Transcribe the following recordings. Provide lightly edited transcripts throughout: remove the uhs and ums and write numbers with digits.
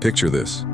Picture this.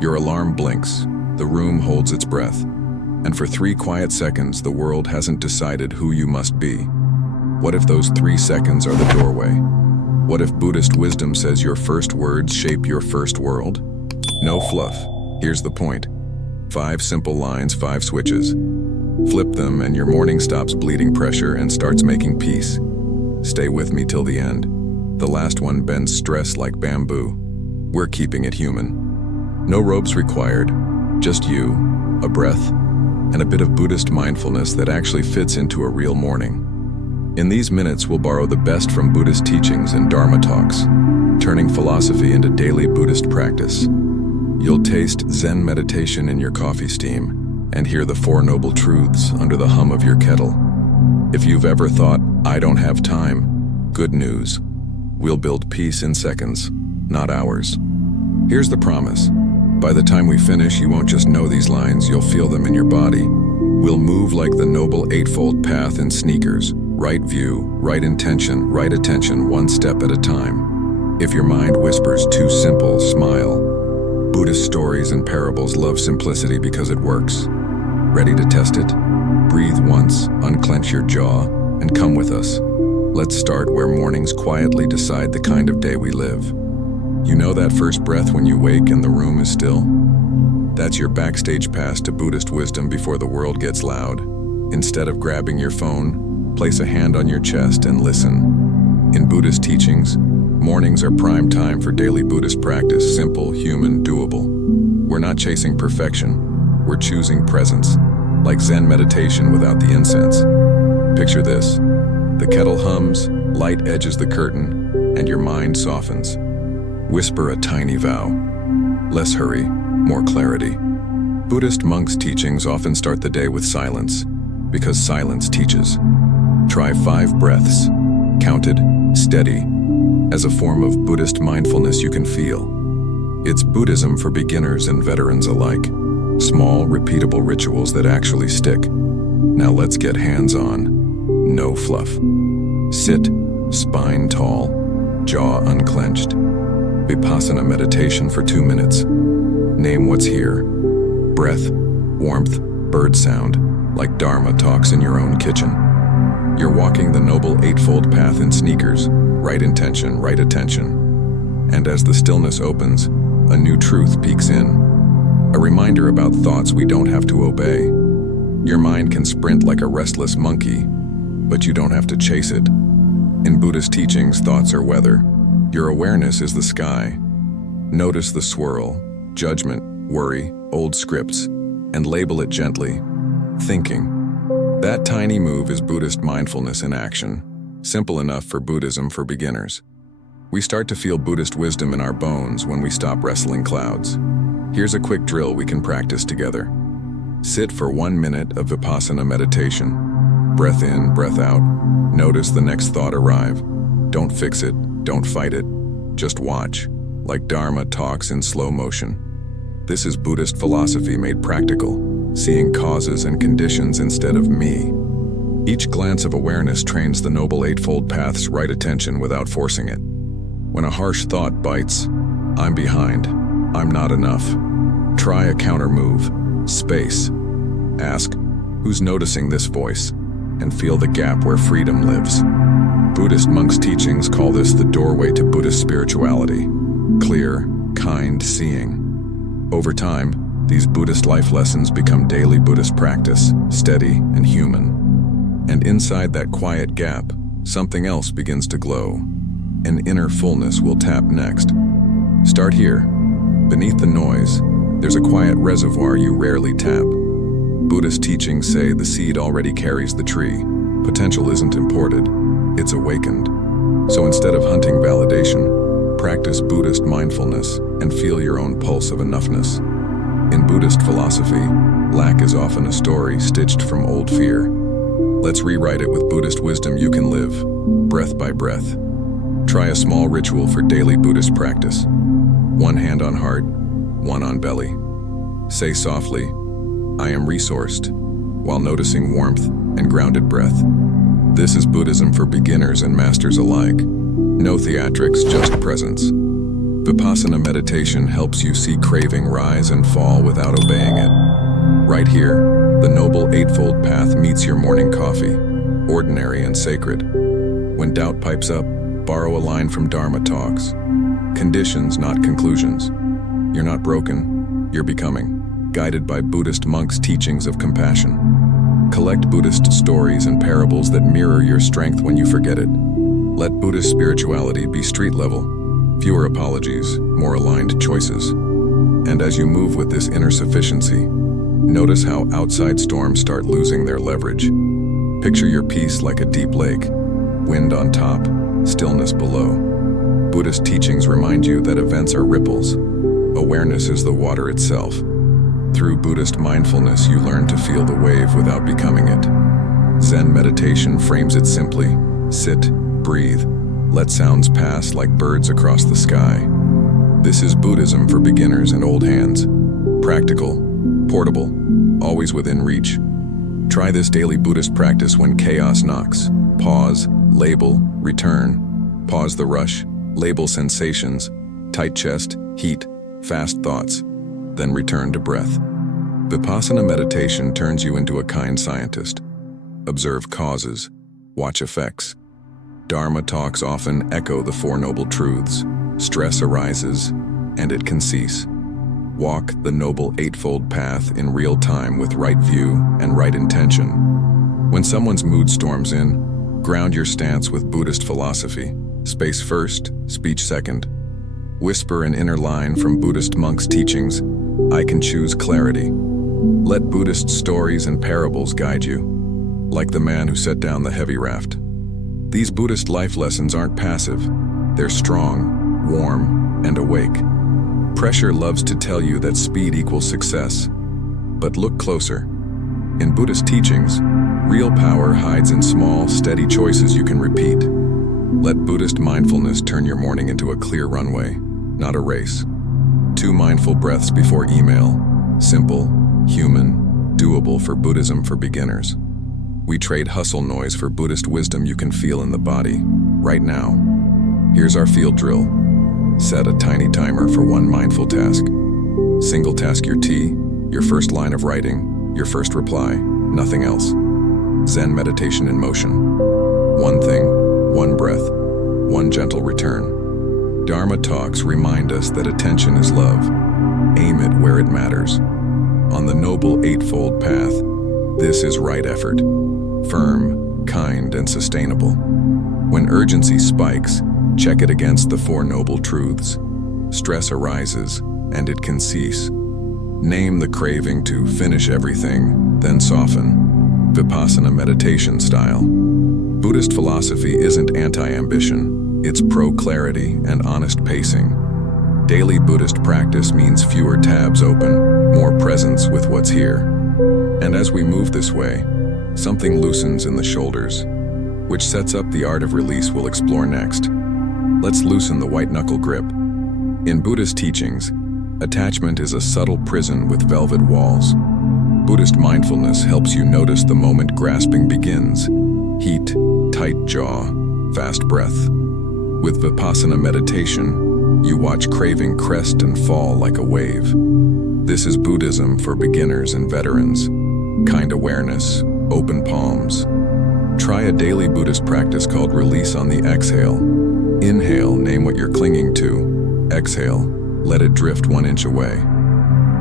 Your alarm blinks, the room holds its breath, and for 3 quiet seconds the world hasn't decided who you must be. What if those 3 seconds are the doorway? What if Buddhist wisdom says your first words shape your first world? No fluff. Here's the point. 5 simple lines, 5 switches. Flip them and your morning stops bleeding pressure and starts making peace. Stay with me till the end. The last one bends stress like bamboo. We're keeping it human. No robes required, just you, a breath, and a bit of Buddhist mindfulness that actually fits into a real morning. In these minutes, we'll borrow the best from Buddhist teachings and Dharma talks, turning philosophy into daily Buddhist practice. You'll taste Zen meditation in your coffee steam and hear the 4 noble truths under the hum of your kettle. If you've ever thought, I don't have time, good news. We'll build peace in seconds, not hours. Here's the promise. By the time we finish, you won't just know these lines, you'll feel them in your body. We'll move like the Noble Eightfold Path in sneakers. Right view, right intention, right attention, one step at a time. If your mind whispers too simple, smile. Buddhist stories and parables love simplicity because it works. Ready to test it? Breathe once, unclench your jaw, and come with us. Let's start where mornings quietly decide the kind of day we live. You know that first breath when you wake and the room is still? That's your backstage pass to Buddhist wisdom before the world gets loud. Instead of grabbing your phone, place a hand on your chest and listen. In Buddhist teachings, mornings are prime time for daily Buddhist practice, simple, human, doable. We're not chasing perfection, we're choosing presence, like Zen meditation without the incense. Picture this. The kettle hums, light edges the curtain, and your mind softens. Whisper a tiny vow. Less hurry, more clarity. Buddhist monks' teachings often start the day with silence, because silence teaches. Try 5 breaths, counted, steady, as a form of Buddhist mindfulness you can feel. It's Buddhism for beginners and veterans alike. Small, repeatable rituals that actually stick. Now let's get hands-on. No fluff. Sit, spine tall, jaw unclenched. Vipassana meditation for 2 minutes. Name what's here. Breath, warmth, bird sound, like Dharma talks in your own kitchen. You're walking the Noble Eightfold Path in sneakers, right intention, right attention. And as the stillness opens, a new truth peeks in. A reminder about thoughts we don't have to obey. Your mind can sprint like a restless monkey, but you don't have to chase it. In Buddhist teachings, thoughts are weather. Your awareness is the sky. Notice the swirl, judgment, worry, old scripts, and label it gently. Thinking. That tiny move is Buddhist mindfulness in action, simple enough for Buddhism for beginners. We start to feel Buddhist wisdom in our bones when we stop wrestling clouds. Here's a quick drill we can practice together. Sit for 1 minute of Vipassana meditation. Breath in, breath out. Notice the next thought arrive. Don't fix it, don't fight it. Just watch, like Dharma talks in slow motion. This is Buddhist philosophy made practical. Seeing causes and conditions instead of me. Each glance of awareness trains the Noble Eightfold Path's right attention without forcing it. When a harsh thought bites, I'm behind, I'm not enough. Try a counter move, space. Ask, who's noticing this voice? And feel the gap where freedom lives. Buddhist monks' teachings call this the doorway to Buddhist spirituality. Clear, kind seeing. Over time, these Buddhist life lessons become daily Buddhist practice, steady and human. And inside that quiet gap, something else begins to glow. An inner fullness will tap next. Start here. Beneath the noise, there's a quiet reservoir you rarely tap. Buddhist teachings say the seed already carries the tree. Potential isn't imported, it's awakened. So instead of hunting validation, practice Buddhist mindfulness and feel your own pulse of enoughness. In Buddhist philosophy, lack is often a story stitched from old fear. Let's rewrite it with Buddhist wisdom you can live, breath by breath. Try a small ritual for daily Buddhist practice. 1 hand on heart, 1 on belly. Say softly, I am resourced, while noticing warmth and grounded breath. This is Buddhism for beginners and masters alike. No theatrics, just presence. Vipassana meditation helps you see craving rise and fall without obeying it. Right here, the Noble Eightfold Path meets your morning coffee, ordinary and sacred. When doubt pipes up, borrow a line from Dharma talks. Conditions, not conclusions. You're not broken, you're becoming, guided by Buddhist monks' teachings of compassion. Collect Buddhist stories and parables that mirror your strength when you forget it. Let Buddhist spirituality be street level, fewer apologies, more aligned choices. And as you move with this inner sufficiency, notice how outside storms start losing their leverage. Picture your peace like a deep lake, wind on top, stillness below. Buddhist teachings remind you that events are ripples. Awareness is the water itself. Through Buddhist mindfulness, you learn to feel the wave without becoming it. Zen meditation frames it simply: sit, breathe, let sounds pass like birds across the sky. This is Buddhism for beginners and old hands. Practical, portable, always within reach. Try this daily Buddhist practice when chaos knocks. Pause, label, return. Pause the rush, label sensations, tight chest, heat, fast thoughts, then return to breath. Vipassana meditation turns you into a kind scientist. Observe causes, watch effects. Dharma talks often echo the Four Noble Truths. Stress arises, and it can cease. Walk the Noble Eightfold Path in real time with right view and right intention. When someone's mood storms in, ground your stance with Buddhist philosophy. Space first, speech second. Whisper an inner line from Buddhist monks' teachings: I can choose clarity. Let Buddhist stories and parables guide you, like the man who set down the heavy raft. These Buddhist life lessons aren't passive. They're strong, warm, and awake. Pressure loves to tell you that speed equals success. But look closer. In Buddhist teachings, real power hides in small, steady choices you can repeat. Let Buddhist mindfulness turn your morning into a clear runway, not a race. 2 mindful breaths before email. Simple, human, doable for Buddhism for beginners. We trade hustle noise for Buddhist wisdom you can feel in the body, right now. Here's our field drill. Set a tiny timer for 1 mindful task. Single task your tea, your first line of writing, your first reply, nothing else. Zen meditation in motion. 1 thing, 1 breath, 1 gentle return. Dharma talks remind us that attention is love. Aim it where it matters. On the Noble Eightfold Path, this is right effort. Firm, kind, and sustainable. When urgency spikes, check it against the Four Noble Truths. Stress arises, and it can cease. Name the craving to finish everything, then soften. Vipassana meditation style. Buddhist philosophy isn't anti-ambition, it's pro-clarity and honest pacing. Daily Buddhist practice means fewer tabs open, more presence with what's here. And as we move this way, something loosens in the shoulders, which sets up the art of release we'll explore next. Let's loosen the white-knuckle grip. In Buddhist teachings, attachment is a subtle prison with velvet walls. Buddhist mindfulness helps you notice the moment grasping begins. Heat, tight jaw, fast breath. With Vipassana meditation, you watch craving crest and fall like a wave. This is Buddhism for beginners and veterans. Kind awareness, open palms. Try a daily Buddhist practice called release on the exhale. Inhale, name what you're clinging to. Exhale, let it drift 1 inch away.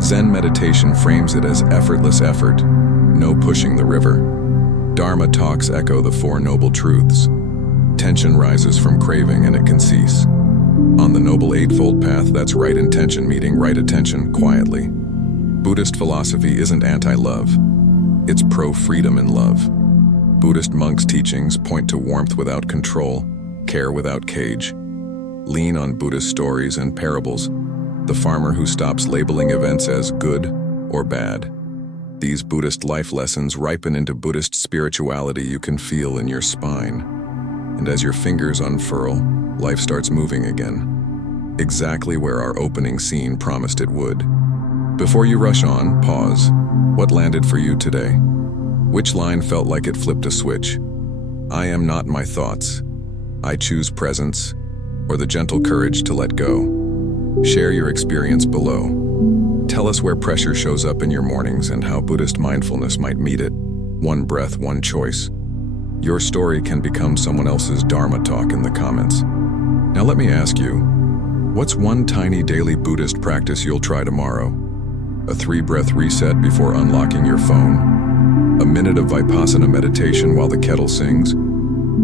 Zen meditation frames it as effortless effort, no pushing the river. Dharma talks echo the Four Noble Truths. Tension rises from craving and it can cease. On the Noble Eightfold Path, that's right intention meeting right attention quietly. Buddhist philosophy isn't anti-love. It's pro-freedom in love. Buddhist monks' teachings point to warmth without control, care without cage. Lean on Buddhist stories and parables, the farmer who stops labeling events as good or bad. These Buddhist life lessons ripen into Buddhist spirituality you can feel in your spine. And as your fingers unfurl, life starts moving again. Exactly where our opening scene promised it would. Before you rush on, pause. What landed for you today? Which line felt like it flipped a switch? I am not my thoughts. I choose presence, or the gentle courage to let go. Share your experience below. Tell us where pressure shows up in your mornings and how Buddhist mindfulness might meet it. One breath, one choice. Your story can become someone else's Dharma talk in the comments. Now let me ask you, what's one tiny daily Buddhist practice you'll try tomorrow? A 3-breath reset before unlocking your phone? A minute of Vipassana meditation while the kettle sings?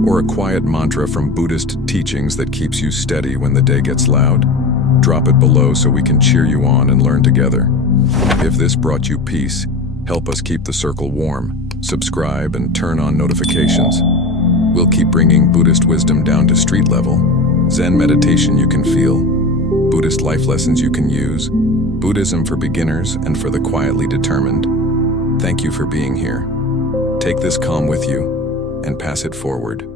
Or a quiet mantra from Buddhist teachings that keeps you steady when the day gets loud? Drop it below so we can cheer you on and learn together. If this brought you peace, help us keep the circle warm. Subscribe and turn on notifications. We'll keep bringing Buddhist wisdom down to street level. Zen meditation you can feel. Buddhist life lessons you can use. Buddhism for beginners and for the quietly determined. Thank you for being here. Take this calm with you and pass it forward.